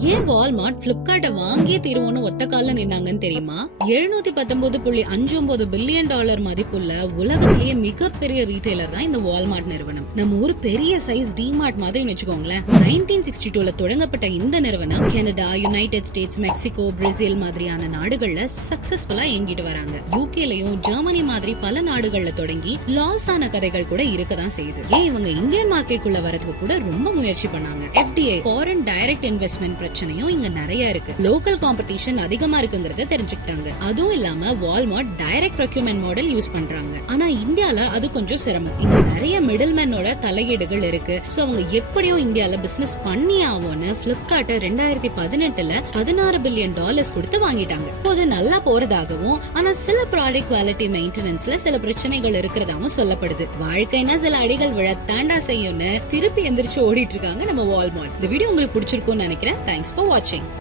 ஏன் வால்மார்ட் பிளிப்கார்ட்ட வாங்கியே தீருவோம்னு ஒத்த கால்ல நின்னாங்கன்னு தெரியுமா? 719.59 பில்லியன் டாலர் மதிப்புள்ள உலகத்திலேயே மிகப்பெரிய ரீட்டைலர் தான் இந்த வால்மார்ட் நிறுவனம். நம்ம ஒரு பெரிய சைஸ் டிமார்ட் மாதிரி வச்சுக்கோங்களேன். 1962ல தொடங்கப்பட்ட இந்த நிறுவனம் Canada, United states, Mexico, Brazil மாதிரியான நாடுகள்ல சக்சஸ்ஃபுல்லா இயங்கிட்டு வராங்க. யூகேலயும் ஜெர்மனி மாதிரி பல நாடுகள்ல தொடங்கி லாஸ் ஆன கதைகள் கூட இருக்கதான் செய்யுது. ஏன் இவங்க இந்தியன் மார்க்கெட் குள்ள வரதுக்கு கூட ரொம்ப முயற்சி பண்ணாங்க. FDA ஃபாரின் டைரக்ட் இன்வெஸ்ட்மெண்ட் பிரச்சனையும் இங்க நிறைய இருக்கு. லோக்கல் காம்படிஷன் அதிகமா இருக்குங்கறத தெரிஞ்சுக்கிட்டாங்க. அதுவும் இல்லாம வால்மார்ட் டைரக்ட் ப்ரொக்யூர்மென்ட் மாடல் யூஸ் பண்றாங்க. ஆனா இந்தியால அது கொஞ்சம் சிரமம். இங்க நிறைய மிடில்மேனோட தலையீடுகள் இருக்கு. சோ அவங்க எப்படியோ இந்தியால பிசினஸ் பண்ணி ஆகும்னு பிளிப்கார்ட் 2018ல $16 பில்லியன் கொடுத்து வாங்கிட்டாங்க. போது நல்லா போறதாகவும் ஆனா சில ப்ராடக்ட் குவாலிட்டி மெயின்டெனன்ஸ்ல சில பிரச்சனைகள் இருக்கிறதாவும் சொல்லப்படுது. வாழ்க்கைனா சில அடிகள் விழத்தாண்டா செய்யும்னு திருப்பி எந்திரிச்சு ஓடிட்டு இருக்காங்க நம்ம வால்மார்ட். இந்த வீடியோ உங்களுக்கு பிடிச்சிருக்கும்னு நினைக்கிறேன். தேங்க்ஸ் ஃபார் வாட்சிங்.